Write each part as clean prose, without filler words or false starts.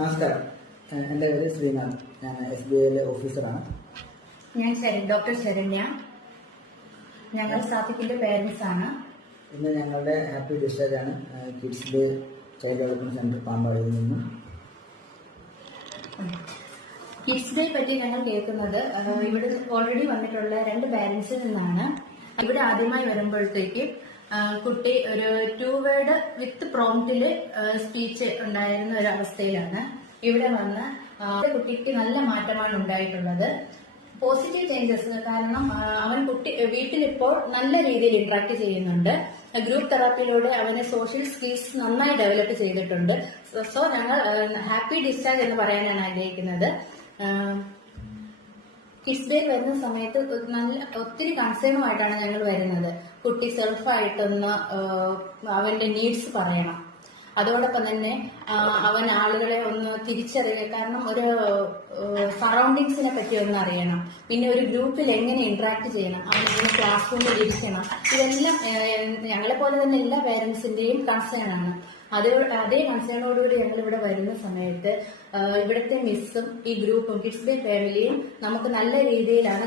നമസ്കാരം. എൻ്റെ പേര് ശ്രീനാഥ്. ഞാൻ SBIയിലെ ഓഫീസറാണ്. ഞാൻ ഡോക്ടർ ശരണ്യ. ഞങ്ങൾ സാത്വിക്കിന്റെ പേരൻസ് ആണ്. ഇന്ന് ഞങ്ങളുടെ ഹാപ്പി ഡിസ്ചാർജ് ആണ് kids day child development centre പാമ്പാടിയിൽ നിന്നും. കിഡ്സ് ഡേ പറ്റി ഞങ്ങൾ കേൾക്കുന്നത് ഇവിടെ ഓൾറെഡി വന്നിട്ടുള്ള 2 പേരൻസിൽ നിന്നാണ്. ഇവിടെ ആദ്യമായി വരുമ്പോഴത്തേക്ക് കുട്ടി ഒരു 2 വേർഡ് വിത്ത് പ്രോംപ്റ്റില് സ്പീച്ച് ഉണ്ടായിരുന്ന ഒരു അവസ്ഥയിലാണ്. ഇവിടെ വന്ന് കുട്ടിക്ക് നല്ല മാറ്റമാണ് ഉണ്ടായിട്ടുള്ളത്. Positive changes. കാരണം അവൻ വീട്ടിലിപ്പോൾ നല്ല രീതിയിൽ ഇന്ററാക്ട് ചെയ്യുന്നുണ്ട്. ഗ്രൂപ്പ് തെറാപ്പിയിലൂടെ അവന് സോഷ്യൽ സ്കിൽസ് നന്നായി ഡെവലപ്പ് ചെയ്തിട്ടുണ്ട്. സോ ഞങ്ങൾ ഹാപ്പി ഡിസ്ചാർജ് എന്ന് പറയാനാണ് ആഗ്രഹിക്കുന്നത്. കിഡ്സ് ഡേ വരുന്ന സമയത്ത് ഒത്തിരി കൺസേണുമായിട്ടാണ് ഞങ്ങൾ വരുന്നത്. കുട്ടി സെൽഫായിട്ടൊന്ന് അവന്റെ നീഡ്സ് പറയണം. അതോടൊപ്പം തന്നെ അവൻ ആളുകളെ ഒന്ന് തിരിച്ചറിയുക. കാരണം ഒരു സറൗണ്ടിങ്സിനെ പറ്റി ഒന്ന് അറിയണം. പിന്നെ ഒരു ഗ്രൂപ്പിൽ എങ്ങനെ ഇന്ററാക്ട് ചെയ്യണം, അവൻ എങ്ങനെ ക്ലാസ് റൂമിൽ ഇരിക്കണം. ഇതെല്ലാം ഞങ്ങളെ പോലെ തന്നെ എല്ലാ പേരൻസിന്റെയും കൺസേൺ ആണ്. അതേ കൺസേണോടുകൂടി ഞങ്ങൾ ഇവിടെ വരുന്ന സമയത്ത് ഇവിടുത്തെ മിസ്സും ഈ ഗ്രൂപ്പും കിഡ്സ് ഡേ ഫാമിലിയും നമുക്ക് നല്ല രീതിയിലാണ്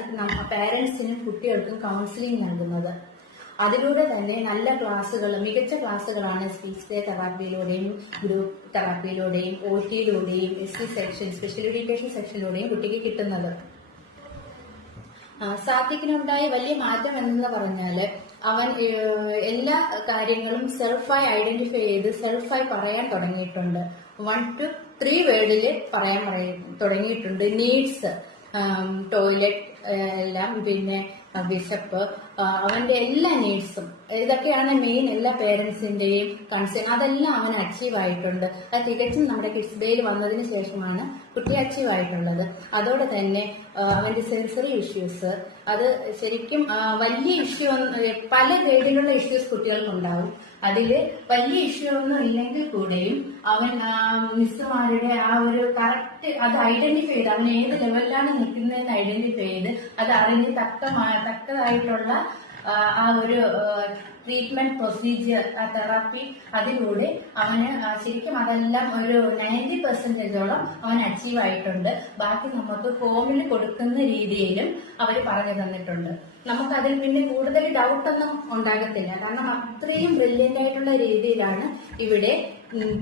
പേരൻസിനും കുട്ടികൾക്കും കൗൺസിലിംഗ് നൽകുന്നത്. അതിലൂടെ തന്നെ നല്ല ക്ലാസ്സുകൾ, മികച്ച ക്ലാസ്സുകളാണ് സ്പീച്ച് ഡേ തെറാപ്പിയിലൂടെയും ഗ്രൂപ്പ് തെറാപ്പിയിലൂടെയും OT-യിലൂടെയും SC സെക്ഷൻ, സ്പെഷ്യൽ എഡ്യൂക്കേഷൻ സെക്ഷനിലൂടെയും കുട്ടിക്ക് കിട്ടുന്നത്. സാത്വിക്കിനുണ്ടായ വലിയ മാറ്റം എന്ന് പറഞ്ഞാല് അവൻ എല്ലാ കാര്യങ്ങളും സെൽഫായി ഐഡന്റിഫൈ ചെയ്ത് സെൽഫായി പറയാൻ തുടങ്ങിയിട്ടുണ്ട്. 1 to 3 വേർഡില് പറയാൻ തുടങ്ങിയിട്ടുണ്ട്. നീഡ്സ്, ടോയ്ലറ്റ് എല്ലാം, പിന്നെ വിശപ്പ്, അവന്റെ എല്ലാ നീഡ്സും, ഇതൊക്കെയാണ് മെയിൻ എല്ലാ പേരൻസിന്റെയും കൺസേൺ. അതെല്ലാം അവൻ അച്ചീവ് ആയിട്ടുണ്ട്. അത് തികച്ചും നമ്മുടെ കിഡ്സ് ഡേയിൽ വന്നതിന് ശേഷമാണ് കുട്ടി അച്ചീവ് ആയിട്ടുള്ളത്. അതോടെ തന്നെ അവന്റെ സെൻസറി ഇഷ്യൂസ്, അത് ശരിക്കും വലിയ ഇഷ്യൂ, പല ഗ്രേഡിലുള്ള ഇഷ്യൂസ് കുട്ടികൾക്കുണ്ടാവും. അതില് വലിയ ഇഷ്യൂ ഒന്നും ഇല്ലെങ്കിൽ കൂടെയും അവൻ മിസ്സുമാരുടെ ആ ഒരു കറക്റ്റ് അത് ഐഡന്റിഫൈ ചെയ്ത്, അവൻ ഏത് ലെവലിലാണ് നിൽക്കുന്നതെന്ന് ഐഡന്റിഫൈ ചെയ്ത് അത് അറിഞ്ഞ് തക്കതായിട്ടുള്ള ആ ഒരു ട്രീറ്റ്മെന്റ് പ്രൊസീജിയർ, തെറാപ്പി, അതിലൂടെ അവന് ശരിക്കും അതെല്ലാം ഒരു 90% അവൻ അച്ചീവ് ആയിട്ടുണ്ട്. ബാക്കി നമുക്ക് ഹോമിൽ കൊടുക്കുന്ന രീതിയിലും അവർ പറഞ്ഞു തന്നിട്ടുണ്ട്. നമുക്കതിൽ പിന്നെ കൂടുതൽ ഡൗട്ടൊന്നും ഉണ്ടാകത്തില്ല. കാരണം അത്രയും ബ്രില്യന്റ് ആയിട്ടുള്ള രീതിയിലാണ് ഇവിടെ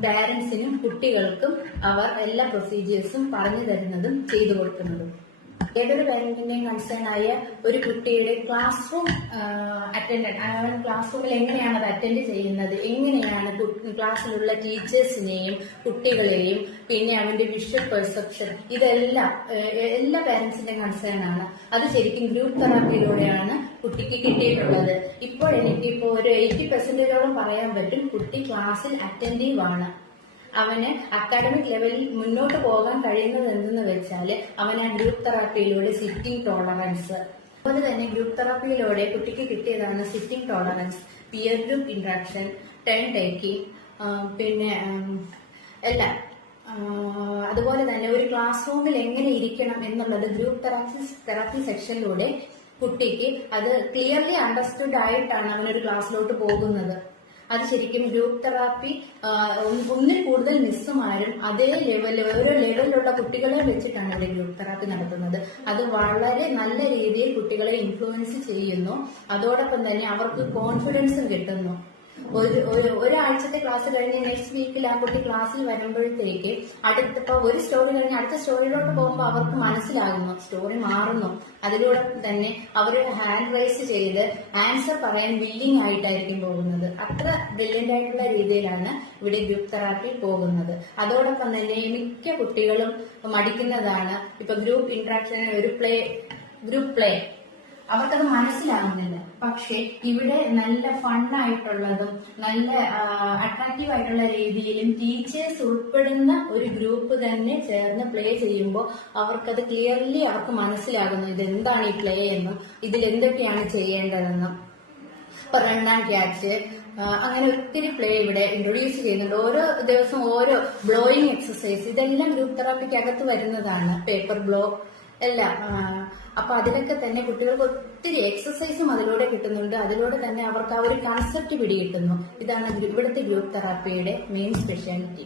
പാരന്റ്സിനും കുട്ടികൾക്കും അവർ എല്ലാ പ്രൊസീജിയേഴ്സും പറഞ്ഞു തരുന്നതും ചെയ്തു കൊടുക്കുന്നതും. ഏതൊരു പാരന്റിന്റെയും കൺസേൺ ആയ ഒരു കുട്ടിയുടെ ക്ലാസ് റൂം അറ്റൻഡന്റ്, അവൻ ക്ലാസ് റൂമിൽ എങ്ങനെയാണ് അത് അറ്റൻഡ് ചെയ്യുന്നത്, എങ്ങനെയാണ് ക്ലാസ്സിലുള്ള ടീച്ചേഴ്സിനെയും കുട്ടികളെയും, പിന്നെ അവന്റെ വിഷ്വൽ പെർസെപ്ഷൻ, ഇതെല്ലാം എല്ലാ പാരന്റ്സിന്റെയും കൺസേൺ ആണ്. അത് ശരിക്കും ഗ്രൂപ്പ് തെറാപ്പിയിലൂടെയാണ് കുട്ടിക്ക് കിട്ടിയിട്ടുള്ളത്. ഇപ്പോൾ എനിക്കിപ്പോ ഒരു 80% പറയാൻ പറ്റും കുട്ടി ക്ലാസ്സിൽ അറ്റൻഡീവ് ആണ്. അവന് അക്കാഡമിക് ലെവലിൽ മുന്നോട്ട് പോകാൻ കഴിയുന്നത് എന്തെന്ന് വെച്ചാല് അവൻ ആ ഗ്രൂപ്പ് തെറാപ്പിയിലൂടെ സിറ്റിംഗ് ടോളറൻസ്, അതുപോലെ തന്നെ ഗ്രൂപ്പ് തെറാപ്പിയിലൂടെ കുട്ടിക്ക് കിട്ടിയതാണ് sitting tolerance, peer group interaction, turn taking, പിന്നെ എല്ലാം. അതുപോലെ തന്നെ ഒരു ക്ലാസ് റൂമിൽ എങ്ങനെ ഇരിക്കണം എന്നുള്ളത് ഗ്രൂപ്പ് തെറാപ്പി സെക്ഷനിലൂടെ കുട്ടിക്ക് അത് ക്ലിയർലി അണ്ടർസ്റ്റുഡ് ആയിട്ടാണ് അവനൊരു ക്ലാസ്സിലോട്ട് പോകുന്നത്. അത് ശരിക്കും ഗ്രൂപ്പ് തെറാപ്പി ഒന്നിൽ കൂടുതൽ മിസ്സുമാരും അതേ ലെവലിൽ ഓരോ ലെവലിലുള്ള കുട്ടികളെ വെച്ചിട്ടാണ് ഇവിടെ ഗ്രൂപ്പ് തെറാപ്പി നടത്തുന്നത്. അത് വളരെ നല്ല രീതിയിൽ കുട്ടികളെ ഇൻഫ്ലുവൻസ് ചെയ്യുന്നു. അതോടൊപ്പം തന്നെ അവർക്ക് കോൺഫിഡൻസും കിട്ടുന്നു. ഒരാഴ്ചത്തെ ക്ലാസ് കഴിഞ്ഞ് നെക്സ്റ്റ് വീക്കിൽ ആ കുട്ടി ക്ലാസ്സിൽ വരുമ്പോഴത്തേക്ക് ഇപ്പൊ ഒരു സ്റ്റോറി കഴിഞ്ഞ് അടുത്ത സ്റ്റോറിയിലോട്ട് പോകുമ്പോൾ അവർക്ക് മനസ്സിലാകുന്നു, സ്റ്റോറി മാറുന്നു. അതിലൂടെ തന്നെ അവർ ഹാൻഡ് റൈസ് ചെയ്ത് ആൻസർ പറയാൻ വില്ലിംഗ് ആയിട്ടായിരിക്കും പോകുന്നത്. അത്ര ബ്രില്യന്റ് ആയിട്ടുള്ള രീതിയിലാണ് ഇവിടെ ഗ്രൂപ്പ് തെറാപ്പി പോകുന്നത്. അതോടൊപ്പം തന്നെ മിക്ക കുട്ടികളും മടിക്കുന്നതാണ്. ഇപ്പൊ ഗ്രൂപ്പ് ഇന്ററാക്ഷൻ, ഒരു ഗ്രൂപ്പ് പ്ലേ അവർക്കത് മനസ്സിലാകുന്നില്ല. പക്ഷെ ഇവിടെ നല്ല ഫണ്ണായിട്ടുള്ളതും നല്ല അട്രാക്റ്റീവ് ആയിട്ടുള്ള രീതിയിലും ടീച്ചേഴ്സ് ഉൾപ്പെടുന്ന ഒരു ഗ്രൂപ്പ് തന്നെ ചേർന്ന് പ്ലേ ചെയ്യുമ്പോൾ അവർക്കത് ക്ലിയർലി അവർക്ക് മനസ്സിലാകുന്നു ഇതെന്താണ് ഈ പ്ലേ എന്നും ഇതിൽ എന്തൊക്കെയാണ് ചെയ്യേണ്ടതെന്നും. ഇപ്പൊ റൺ ആൻഡ് ക്യാച്ച്, അങ്ങനെ ഒത്തിരി പ്ലേ ഇവിടെ ഇൻട്രൊഡ്യൂസ് ചെയ്യുന്നുണ്ട്. ഓരോ ദിവസം ഓരോ ബ്ലോയിങ് എക്സസൈസ്, ഇതെല്ലാം ഗ്രൂപ്പ് തെറാപ്പിക്ക് അകത്ത് വരുന്നതാണ്. പേപ്പർ ബ്ലോ എല്ലാം. അപ്പൊ അതിലൊക്കെ തന്നെ കുട്ടികൾക്ക് ഒത്തിരി എക്സസൈസും അതിലൂടെ കിട്ടുന്നുണ്ട്. അതിലൂടെ തന്നെ അവർക്ക് ആ ഒരു കൺസെപ്റ്റ് പിടികിട്ടുന്നു. ഇതാണ് ഇവിടുത്തെ ഗ്രൂപ്പ് തെറാപ്പിയുടെ മെയിൻ സ്പെഷ്യാലിറ്റി.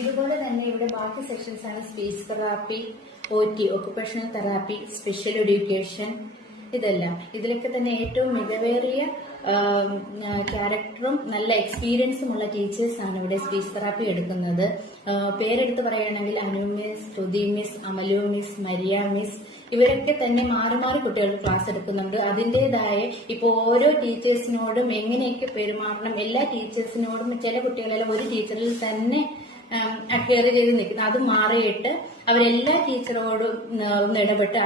ഇതുപോലെ തന്നെ ഇവിടെ ബാക്കി സെക്ഷൻസ് ആണ് speech therapy, OT, occupational therapy, special education, ഇതെല്ലാം. ഇതിലൊക്കെ തന്നെ ഏറ്റവും മികവേറിയ ക്യാരക്ടറും നല്ല എക്സ്പീരിയൻസുമുള്ള ടീച്ചേഴ്സാണ് ഇവിടെ സ്പീച്ച് തെറാപ്പി എടുക്കുന്നത്. പേരെടുത്ത് പറയുകയാണെങ്കിൽ അനു മിസ്, ശ്രുതി മിസ്, അമലു മിസ്, മരിയ മിസ്, ഇവരൊക്കെ തന്നെ മാറി മാറി കുട്ടികൾക്ക് ക്ലാസ് എടുക്കുന്നുണ്ട്. അതിൻ്റെതായ ഇപ്പോൾ ഓരോ ടീച്ചേഴ്സിനോടും എങ്ങനെയൊക്കെ പെരുമാറണം, എല്ലാ ടീച്ചേഴ്സിനോടും ചില കുട്ടികളെല്ലാം ഒരു ടീച്ചറിൽ തന്നെ അക്വയർ ചെയ്ത് നിൽക്കുന്നത്, അത് മാറിയിട്ട് അവരെല്ലാ ടീച്ചറോടും ഒന്ന് ഇടപെട്ട്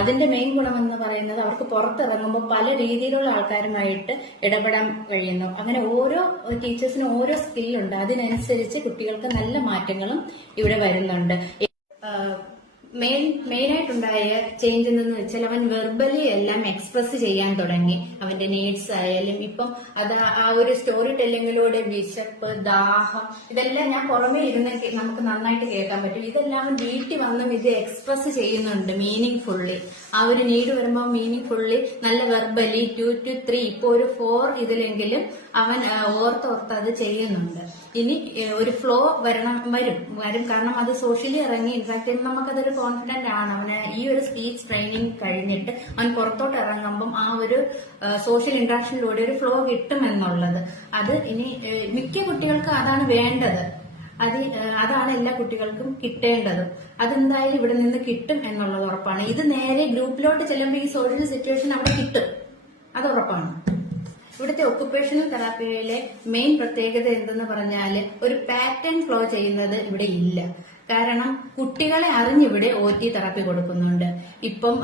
അതിന്റെ മെയിൻ ഗുണമെന്ന് പറയുന്നത് അവർക്ക് പുറത്തിറങ്ങുമ്പോൾ പല രീതിയിലുള്ള ആൾക്കാരുമായിട്ട് ഇടപെടാൻ കഴിയുന്നു. അങ്ങനെ ഓരോ ടീച്ചേഴ്സിനും ഓരോ സ്കില്ലുണ്ട്, അതിനനുസരിച്ച് കുട്ടികൾക്ക് നല്ല മാറ്റങ്ങളും ഇവിടെ വരുന്നുണ്ട്. മെയിനായിട്ടുണ്ടായ ചേഞ്ച് എന്തെന്ന് വെച്ചാൽ അവൻ വെർബലി എല്ലാം എക്സ്പ്രസ് ചെയ്യാൻ തുടങ്ങി. അവന്റെ നീഡ്സ് ആയാലും ഇപ്പം അത് ആ ഒരു സ്റ്റോറി ടെല്ലിങ്ങിലൂടെ വിശപ്പ്, ദാഹം, ഇതെല്ലാം ഞാൻ പുറമേ ഇരുന്ന് നമുക്ക് നന്നായിട്ട് കേൾക്കാൻ പറ്റും. ഇതെല്ലാം അവൻ വീട്ടിൽ വന്നും ഇത് എക്സ്പ്രസ് ചെയ്യുന്നുണ്ട് മീനിങ് ഫുള്ളി. ആ ഒരു നീഡ് വരുമ്പോൾ മീനിങ് ഫുള്ളി നല്ല വെർബലി 2 to 3 ഇപ്പൊ ഒരു 4 ഇതിലെങ്കിലും അവൻ ഓർത്തോർത്ത് അത് ചെയ്യുന്നുണ്ട്. ഇനി ഒരു ഫ്ലോ വരും കാരണം അത് സോഷ്യലി ഇറങ്ങി. ഇൻഫാക്ട് നമുക്കതൊരു കോൺഫിഡന്റ് ആണ്. അവന് ഈ ഒരു സ്പീച്ച് ട്രെയിനിങ് കഴിഞ്ഞിട്ട് അവൻ പുറത്തോട്ട് ഇറങ്ങുമ്പം ആ ഒരു സോഷ്യൽ ഇന്ററാക്ഷനിലൂടെ ഒരു ഫ്ലോ കിട്ടുമെന്നുള്ളത്. അത് ഇനി മിക്ക കുട്ടികൾക്കും അതാണ് വേണ്ടത്. അതാണ് എല്ലാ കുട്ടികൾക്കും കിട്ടേണ്ടതും. അതെന്തായാലും ഇവിടെ നിന്ന് കിട്ടും എന്നുള്ളത് ഉറപ്പാണ്. ഇത് നേരെ ഗ്രൂപ്പിലോട്ട് ചെല്ലുമ്പോൾ ഈ സോഷ്യൽ സിറ്റുവേഷൻ അവിടെ കിട്ടും, അത് ഉറപ്പാണ്. ഇവിടുത്തെ ഒക്കുപേഷണൽ തെറാപ്പിയിലെ മെയിൻ പ്രത്യേകത എന്തെന്ന് പറഞ്ഞാൽ ഒരു പാറ്റേൺ ഫ്ലോ ചെയ്യുന്നത് ഇവിടെ ഇല്ല. കാരണം കുട്ടികളെ അറിഞ്ഞിവിടെ OT തെറാപ്പി കൊടുക്കുന്നുണ്ട്. ഇപ്പം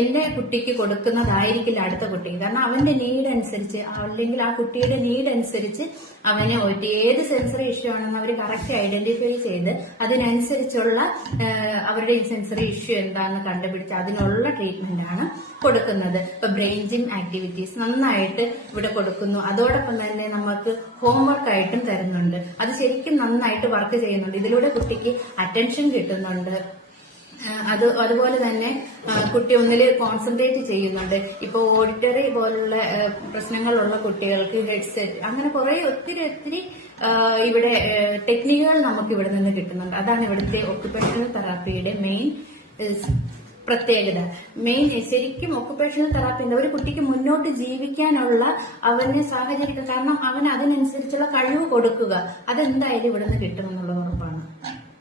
എന്റെ കുട്ടിക്ക് കൊടുക്കുന്നതായിരിക്കില്ല അടുത്ത കുട്ടിക്ക്. കാരണം അവന്റെ നീഡ് അനുസരിച്ച് അല്ലെങ്കിൽ ആ കുട്ടിയുടെ നീഡ് അനുസരിച്ച് അവനെ OT ഏത് സെൻസറി ഇഷ്യൂ ആണെന്ന് അവർ കറക്റ്റ് ഐഡന്റിഫൈ ചെയ്ത് അതിനനുസരിച്ചുള്ള അവരുടെ സെൻസറി ഇഷ്യൂ എന്താണെന്ന് കണ്ടുപിടിച്ച് അതിനുള്ള ട്രീറ്റ്മെന്റ് ആണ് കൊടുക്കുന്നത്. ഇപ്പൊ ബ്രെയിൻ ജിം ആക്ടിവിറ്റീസ് നന്നായിട്ട് ഇവിടെ കൊടുക്കുന്നു. അതോടൊപ്പം തന്നെ നമുക്ക് ഹോംവർക്ക് ആയിട്ടും തരുന്നുണ്ട്. അത് ശരിക്കും നന്നായിട്ട് വർക്ക് ചെയ്യുന്നുണ്ട്. ഇതിലൂടെ കുട്ടിക്ക് അറ്റൻഷൻ കിട്ടുന്നുണ്ട്. അതുപോലെ തന്നെ കുട്ടി ഒന്നില് കോൺസെൻട്രേറ്റ് ചെയ്യുന്നുണ്ട്. ഇപ്പൊ ഓഡിറ്ററി പോലുള്ള പ്രശ്നങ്ങളുള്ള കുട്ടികൾക്ക് ഹെഡ്സെറ്റ്, അങ്ങനെ കുറെ ഒത്തിരി ഇവിടെ ടെക്നിക്കുകൾ നമുക്ക് ഇവിടെ നിന്ന് കിട്ടുന്നുണ്ട്. അതാണ് ഇവിടുത്തെ ഒക്കുപേഷണൽ തെറാപ്പിയുടെ മെയിൻ പ്രത്യേകത. ശരിക്കും ഒക്കുപേഷണൽ തെറാപ്പി ഒരു കുട്ടിക്ക് മുന്നോട്ട് ജീവിക്കാനുള്ള അവന് സാഹചര്യം, കാരണം അവന് അതിനനുസരിച്ചുള്ള കഴിവ് കൊടുക്കുക, അതെന്തായാലും ഇവിടെ നിന്ന് കിട്ടുമെന്നുള്ള ഉറപ്പാണ്.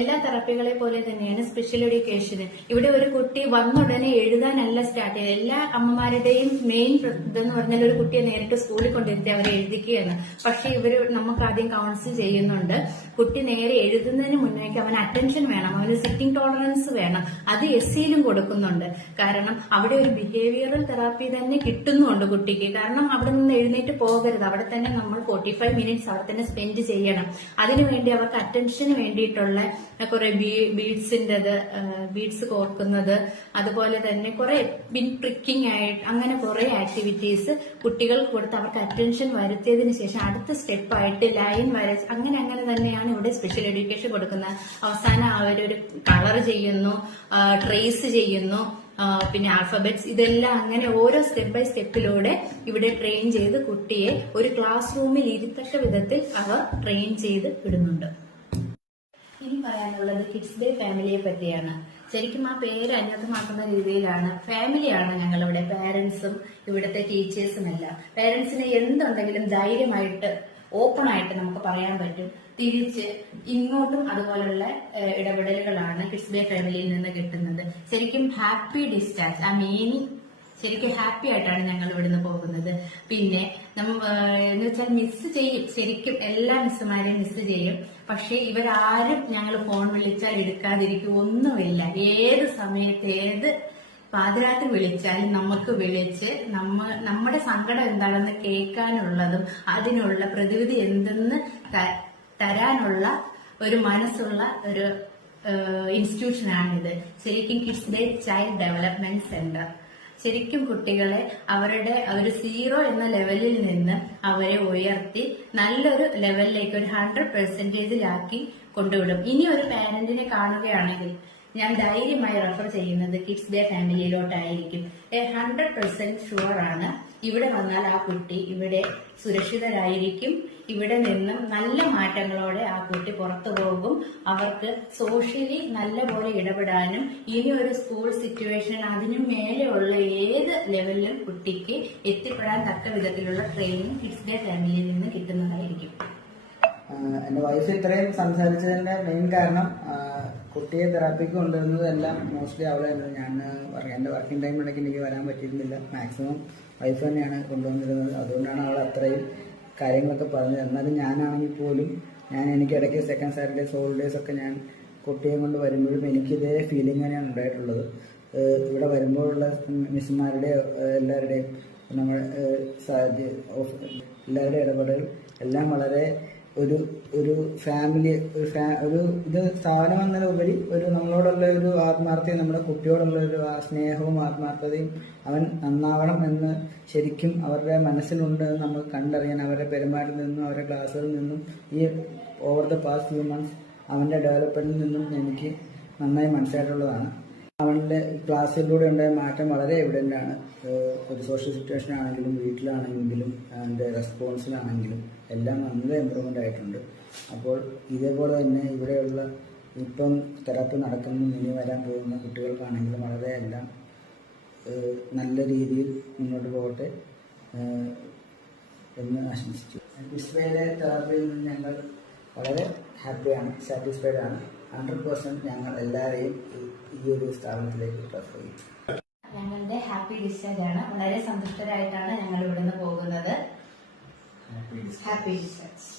എല്ലാ തെറാപ്പികളെ പോലെ തന്നെയാണ് സ്പെഷ്യൽ എഡ്യൂക്കേഷന്. ഇവിടെ ഒരു കുട്ടി വന്നുടനെ എഴുതാനല്ല സ്റ്റാർട്ട് ചെയ്യുന്നത്. എല്ലാ അമ്മമാരുടെയും മെയിൻ ഇതെന്ന് പറഞ്ഞാൽ ഒരു കുട്ടിയെ നേരിട്ട് സ്കൂളിൽ കൊണ്ടിരുത്തി അവരെ എഴുതിക്കുകയാണ്. പക്ഷെ നമുക്ക് ആദ്യം കൗൺസിൽ ചെയ്യുന്നുണ്ട്. കുട്ടി നേരെ എഴുതുന്നതിന് മുന്നേക്ക് അവന് അറ്റൻഷൻ വേണം, അവന് സിറ്റിംഗ് ടോളറൻസ് വേണം. അത് SCയിലും കൊടുക്കുന്നുണ്ട്. കാരണം അവിടെ ഒരു ബിഹേവിയറൽ തെറാപ്പി തന്നെ കിട്ടുന്നുണ്ട് കുട്ടിക്ക്. കാരണം അവിടെ നിന്ന് എഴുന്നേറ്റ് പോകരുത്, അവിടെ തന്നെ നമ്മൾ 45 മിനിറ്റ്സ് അവിടെ തന്നെ സ്പെൻഡ് ചെയ്യണം. അതിനുവേണ്ടി അവർക്ക് അറ്റൻഷന് വേണ്ടിയിട്ടുള്ള കുറെ ബീഡ്സ് കോർക്കുന്നത്, അതുപോലെ തന്നെ കുറെ പിൻ ട്രിക്കിംഗ് ആയിട്ട് അങ്ങനെ കുറെ ആക്ടിവിറ്റീസ് കുട്ടികൾക്ക് കൊടുത്ത് അവർക്ക് അറ്റൻഷൻ വരുത്തിയതിനു ശേഷം അടുത്ത സ്റ്റെപ്പായിട്ട് ലൈൻ വരച്ച് അങ്ങനെ തന്നെയാണ് ഇവിടെ സ്പെഷ്യൽ എഡ്യൂക്കേഷൻ കൊടുക്കുന്നത്. അവസാനം അവരൊരു കളർ ചെയ്യുന്നു, ട്രേസ് ചെയ്യുന്നു, പിന്നെ ആൽഫബറ്റ്സ്, ഇതെല്ലാം അങ്ങനെ ഓരോ സ്റ്റെപ്പ് ബൈ സ്റ്റെപ്പിലൂടെ ഇവിടെ ട്രെയിൻ ചെയ്ത് കുട്ടിയെ ഒരു ക്ലാസ് റൂമിൽ ഇരുത്തക്ക വിധത്തിൽ അവർ ട്രെയിൻ ചെയ്ത് വിടുന്നുണ്ട്. ഇനി പറയാനുള്ളത് കിഡ്സ് ഡേ ഫാമിലിയെ പറ്റിയാണ്. ശരിക്കും ആ പേര് അന്വർത്ഥമാക്കുന്ന രീതിയിലാണ്. ഫാമിലിയാണ് ഞങ്ങളിവിടെ, പാരന്റ്സും ഇവിടുത്തെ ടീച്ചേഴ്സും എല്ലാം. പാരന്റ്സിന് എന്തുണ്ടെങ്കിലും ധൈര്യമായിട്ട് ഓപ്പൺ ആയിട്ട് നമുക്ക് പറയാൻ പറ്റും. തിരിച്ച് ഇങ്ങോട്ടും അതുപോലുള്ള ഇടപെടലുകളാണ് കിഡ്സ് ഡേ ഫാമിലിയിൽ നിന്ന് കിട്ടുന്നത്. ശരിക്കും ഹാപ്പി ഡിസ്ചാർജ്, ആ മീനിങ് ശരിക്കും ഹാപ്പി ആയിട്ടാണ് ഞങ്ങൾ ഇവിടുന്ന് പോകുന്നത്. പിന്നെ എന്ന് വെച്ചാൽ മിസ് ചെയ്യും, ശരിക്കും എല്ലാ മിസ്സുമാരെയും മിസ് ചെയ്യും. പക്ഷെ ഇവരാരും ഞങ്ങൾ ഫോൺ വിളിച്ചാൽ എടുക്കാതിരിക്കും, ഒന്നുമില്ല. ഏത് സമയത്ത് ഏത് പാതിരാത്രി വിളിച്ചാലും നമുക്ക് വിളിച്ച് നമ്മുടെ സങ്കടം എന്താണെന്ന് കേൾക്കാനുള്ളതും അതിനുള്ള പ്രതിവിധി എന്തെന്ന് തരാനുള്ള ഒരു മനസ്സുള്ള ഒരു ഇൻസ്റ്റിറ്റ്യൂഷനാണിത്. ശരിക്കും kids day child development centre ശരിക്കും കുട്ടികളെ അവരുടെ ഒരു 0 എന്ന ലെവലിൽ നിന്ന് അവരെ ഉയർത്തി നല്ലൊരു ലെവലിലേക്ക് ഒരു 100% കൊണ്ടുവിടും. ഇനി ഒരു പാരന്റിനെ കാണുകയാണെങ്കിൽ ഞാൻ ധൈര്യമായി റെഫർ ചെയ്യുന്നത് കിഡ്സ് ഡേ ഫാമിലിയിലോട്ടായിരിക്കും. 100% ഷുവറാണ് ഇവിടെ വന്നാൽ ആ കുട്ടി ഇവിടെ സുരക്ഷിതരായിരിക്കും. ഇവിടെ നിന്നും നല്ല മാറ്റങ്ങളോടെ ആ കുട്ടി പുറത്തു പോകും. അവർക്ക് സോഷ്യലി നല്ലപോലെ ഇടപെടാനും ഇനി ഒരു സ്കൂൾ സിറ്റുവേഷൻ അതിനും മേലെയുള്ള ഏത് ലെവലിലും കുട്ടിക്ക് എത്തിപ്പെടാൻ തക്ക വിധത്തിലുള്ള ട്രെയിനിങ് കിഡ്സ് ഡേ ഫാമിലിയിൽ നിന്ന് കിട്ടുന്നതായിരിക്കും. എൻ്റെ വൈഫ് ഇത്രയും സംസാരിച്ചതിൻ്റെ മെയിൻ കാരണം കുട്ടിയെ തെറാപ്പിക്ക് കൊണ്ടുവരുന്നതെല്ലാം മോസ്റ്റ്ലി അവളായിരുന്നു. ഞാൻ എൻ്റെ വർക്കിംഗ് ടൈം ഇടയ്ക്ക് എനിക്ക് വരാൻ പറ്റിയിരുന്നില്ല. മാക്സിമം വൈഫ് തന്നെയാണ് കൊണ്ടുവന്നിരുന്നത്. അതുകൊണ്ടാണ് അവൾ അത്രയും കാര്യങ്ങളൊക്കെ പറഞ്ഞത്. എന്നാലും ഞാനാണെങ്കിൽ പോലും എനിക്ക് ഇടയ്ക്ക് സെക്കൻഡ് സാറ്റർഡേസ് ഹോളിഡേയ്സ് ഒക്കെ ഞാൻ കുട്ടിയെ കൊണ്ട് വരുമ്പോഴും എനിക്കിതേ ഫീലിംഗ് തന്നെയാണ് ഉണ്ടായിട്ടുള്ളത്. ഇവിടെ വരുമ്പോഴുള്ള മിസ്സുമാരുടെയോ എല്ലാവരുടെയും നമ്മൾ എല്ലാവരുടെയും ഇടപെടൽ എല്ലാം വളരെ ഒരു ഫാമിലി ഒരു ഇത് സ്ഥാപനം എന്നതിലുപരി ഒരു നമ്മളോടുള്ള ഒരു ആത്മാർത്ഥതയും നമ്മുടെ കുട്ടിയോടുള്ള ഒരു സ്നേഹവും ആത്മാർത്ഥതയും അവൻ നന്നാവണം എന്ന് ശരിക്കും അവരുടെ മനസ്സിലുണ്ട് എന്ന് നമുക്ക് കണ്ടറിയാൻ അവരുടെ പെരുമാറ്റത്തിൽ നിന്നും അവരുടെ ക്ലാസ്സുകളിൽ നിന്നും ഈ over the past few months അവൻ്റെ ഡെവലപ്മെൻറ്റിൽ നിന്നും എനിക്ക് നന്നായി മനസ്സിലായിട്ടുള്ളതാണ്. അവൻ്റെ ക്ലാസ്സിലൂടെ ഉണ്ടായ മാറ്റം വളരെ എവിഡൻ്റ് ആണ്. ഒരു സോഷ്യൽ സിറ്റുവേഷൻ ആണെങ്കിലും വീട്ടിലാണെങ്കിലും അവൻ്റെ റെസ്പോൺസിലാണെങ്കിലും എല്ലാം നല്ല ഇമ്പ്രൂവ്മെൻ്റ് ആയിട്ടുണ്ട്. അപ്പോൾ ഇതേപോലെ തന്നെ ഇവിടെയുള്ള ഇപ്പം തെറാപ്പി നടക്കുന്ന ഇനി വരാൻ പോകുന്ന കുട്ടികൾക്കാണെങ്കിലും വളരെ എല്ലാം നല്ല രീതിയിൽ മുന്നോട്ട് പോകട്ടെ എന്ന് ആശംസിച്ചു. കിഡ്സ് തെറാപ്പിയിൽ നിന്ന് ഞങ്ങൾ വളരെ ഹാപ്പിയാണ്, സാറ്റിസ്ഫൈഡ് ആണ്. 100% ഞങ്ങൾ എല്ലാവരെയും ഈ ഒരു സ്ഥാപനത്തിലേക്ക് റെഫർ ചെയ്യും. ഞങ്ങളുടെ ഹാപ്പി ഡിസ്ചാർജ് ആണ്. വളരെ സന്തുഷ്ടരായിട്ടാണ് ഞങ്ങൾ ഇവിടുന്ന് പോകുന്നത്. Happy discharge.